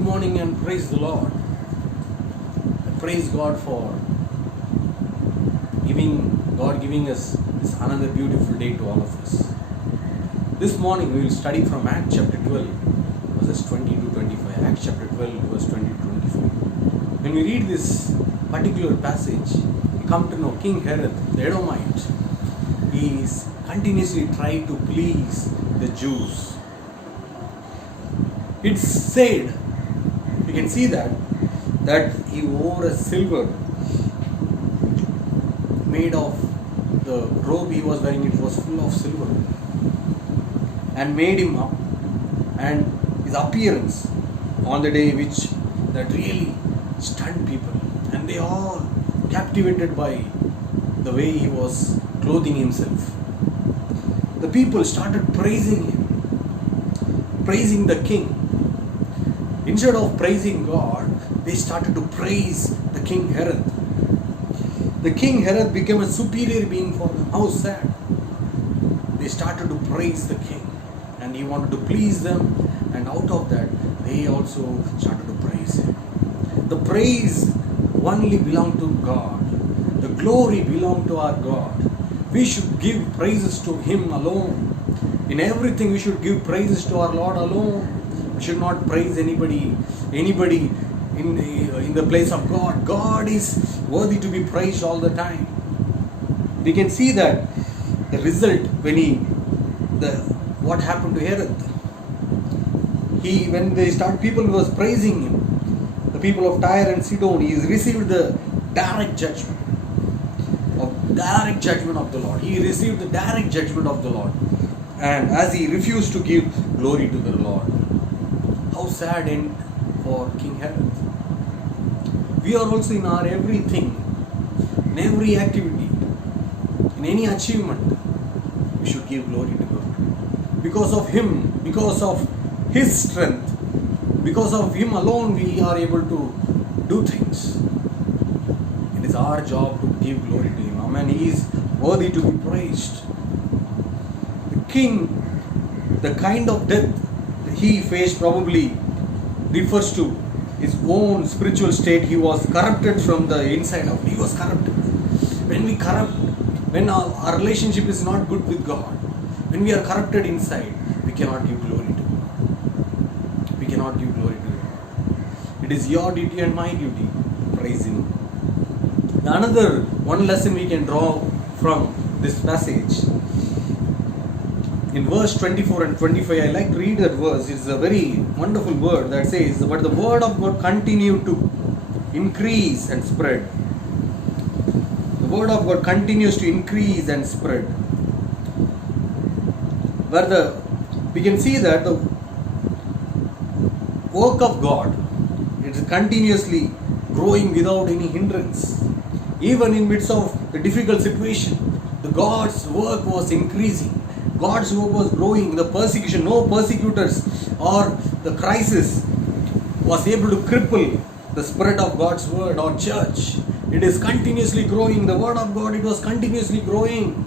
Good morning and praise the Lord. Praise God for giving us this another beautiful day to all of us. This morning we will study from Acts chapter 12 verses 20 to 25. Acts chapter 12 verse 20 to 25. When we read this particular passage, we come to know King Herod, the Edomite, he is continuously trying to please the Jews. It's said, you can see that he wore a silver made of the robe he was wearing, it was full of silver, and made him up, and his appearance on the day which that really stunned people, and they all captivated by the way he was clothing himself. The people started praising him, praising the king. Instead of praising God, they started to praise the King Herod. The King Herod became a superior being for them. How sad. They started to praise the king, and he wanted to please them, and out of that they also started to praise him. The praise only belonged to God. The glory belonged to our God. We should give praises to him alone. In everything we should give praises to our Lord alone. We should not praise anybody in the place of God. God is worthy to be praised all the time. We can see that the result what happened to Herod. People was praising him. The people of Tyre and Sidon, he received the direct judgment of the Lord. He received the direct judgment of the Lord, and as he refused to give glory to the Lord. How sad end for King Herod. We are also in our everything, in every activity, in any achievement, we should give glory to God. Because of him, because of his strength, because of him alone we are able to do things. It is our job to give glory to him. Amen. He is worthy to be praised. The king, the kind of death he faced probably refers to his own spiritual state. He was corrupted from the inside out. He was corrupted. When our relationship is not good with God, when we are corrupted inside, we cannot give glory to God. We cannot give glory to God. It is your duty and my duty to praise him. Another one lesson we can draw from this passage, in verse 24 and 25, I like to read that verse. It's a very wonderful word that says, but the word of God continued to increase and spread. The word of God continues to increase and spread. We can see that the work of God, it is continuously growing without any hindrance. Even in midst of the difficult situation, the God's work was increasing. God's work was growing. The persecution, no persecutors or the crisis was able to cripple the spread of God's word or church. It is continuously growing. The word of God, it was continuously growing.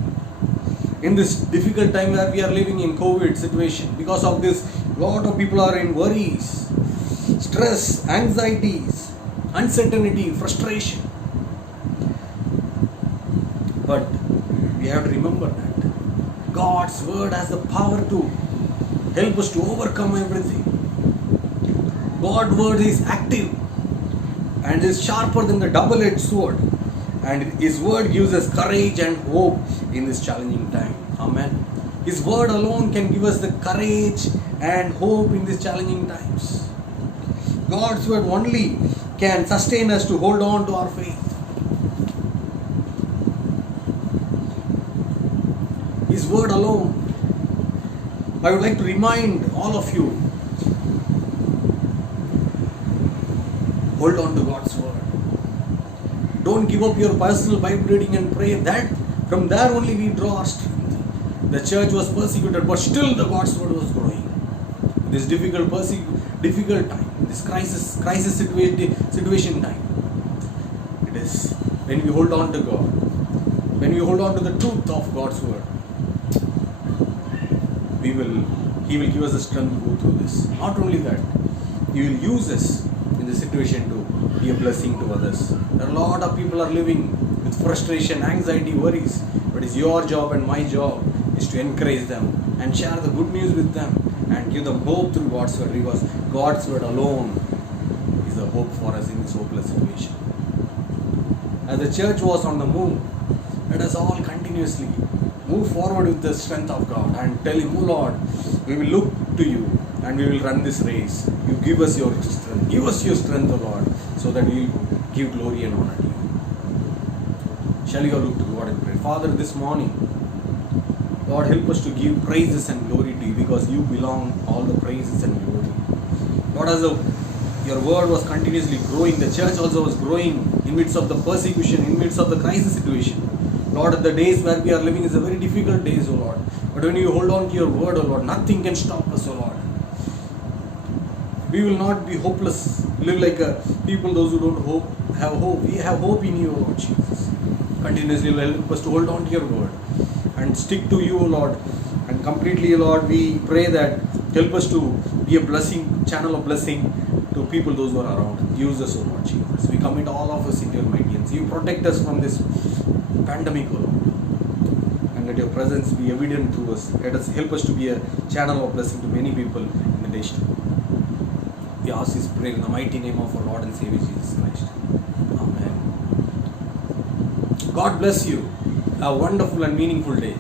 In this difficult time where we are living in COVID situation, because of this, a lot of people are in worries, stress, anxieties, uncertainty, frustration. But we have to remember that God's word has the power to help us to overcome everything. God's word is active and is sharper than the double-edged sword, and his word gives us courage and hope in this challenging time. Amen. His word alone can give us the courage and hope in these challenging times. God's word only can sustain us to hold on to our faith. His word alone. I would like to remind all of you, hold on to God's word. Don't give up your personal Bible reading and prayer. From there only we draw our strength. The church was persecuted, but still the God's word was growing. This difficult time, this crisis situation time. It is when we hold on to God, when we hold on to the truth of God's word, He will give us the strength to go through this. Not only that, You will use us in the situation to be a blessing to others. There are a lot of people are living with frustration, anxiety, worries. But it's your job and my job is to encourage them and share the good news with them and give them hope through God's word, because God's word alone is the hope for us in this hopeless situation. As the church was on the move, let us all continuously move forward with the strength of God and tell Him, "Oh Lord, we will look to you and we will run this race. You give us your strength. Give us your strength, O Lord, so that we will give glory and honor to you." Shall we all look to God and pray? Father, this morning, Lord, help us to give praises and glory to you, because you belong all the praises and glory. Lord, as your word was continuously growing, the church also was growing in midst of the persecution, in midst of the crisis situation. Lord, the days where we are living is a very difficult days, O Lord. But when you hold on to your word, O Lord, nothing can stop us, O Lord. We will not be hopeless, live like people, those who don't have hope. We have hope in you, O Lord Jesus. Continuously help us to hold on to your word and stick to you, O Lord. And completely, Lord, we pray that help us to be a blessing, channel of blessing to people, those who are around. Use us, O Lord Jesus. We commit all of us into your mighty hands. You protect us from this pandemic, O Lord. And let your presence be evident through us. Let us help us to be a channel of blessing to many people in the days to come. We ask this prayer in the mighty name of our Lord and Savior Jesus Christ. Amen. God bless you. A wonderful and meaningful day.